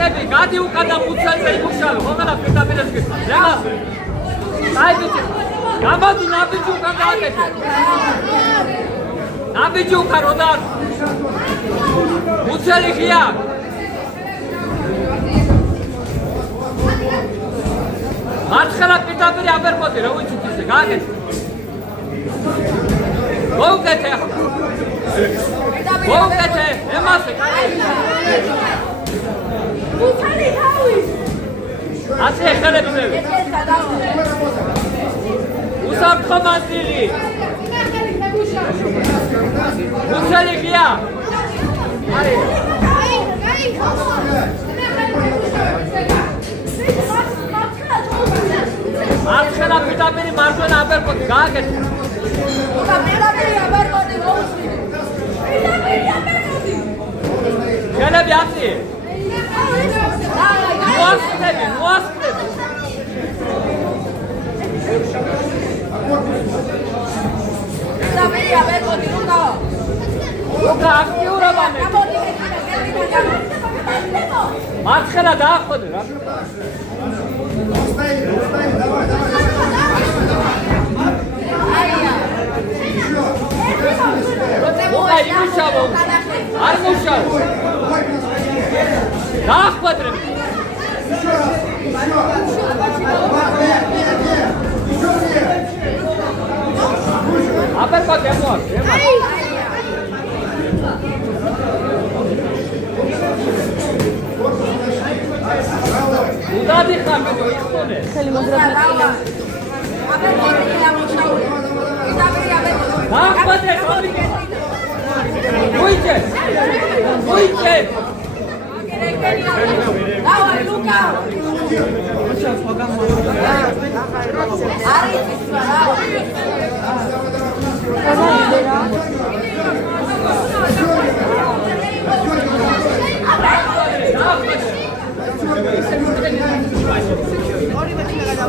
მოხდები, გადი უკანა მუცელზე იმუშავე, ხოგალა პიტაპირესკი. რა? აი ბიჭი, გამოდი ნაბიჯი უკან გააკეთე. ნაბიჯი უკან რო და მუცელი ღია. მარცხენა პიტაპირი აბერკოტი რა ვიცით ისე, გააკეთე. მოუკეთე ახლა. მოუკეთე, ემასე, მუცელი თავი. ასე ეხელები მე. უსაფრთხო მანძილი. მუცელი ღია. აი. მარცხენა პიტაპირი მარჯვენა აბერკოტი გააკეთე. პიტაპირი აბერკოტი მოუსვი. პიტაპირი აბერკოტი. ხელები აწიე. მოასწრები, მოასწრები. პიტაპირი აბერკოტი უკა. უკა აქტიურობა მე. მარცხენა დაახოდე რა. აი იმუშავო. არ მუშავო. დაახოდე. აბერკოტი ამოარ. უდადი ხარ მე იხონე. ხელი მოგრად ნაწილი. აბერკოტი ამუშავე. პიტაპირი აბერკოტი. დაახოდე ხოდი. მოიჭე. მოიჭე. დავაი ლუკა. არის ის რა. ორივე ჩინაგა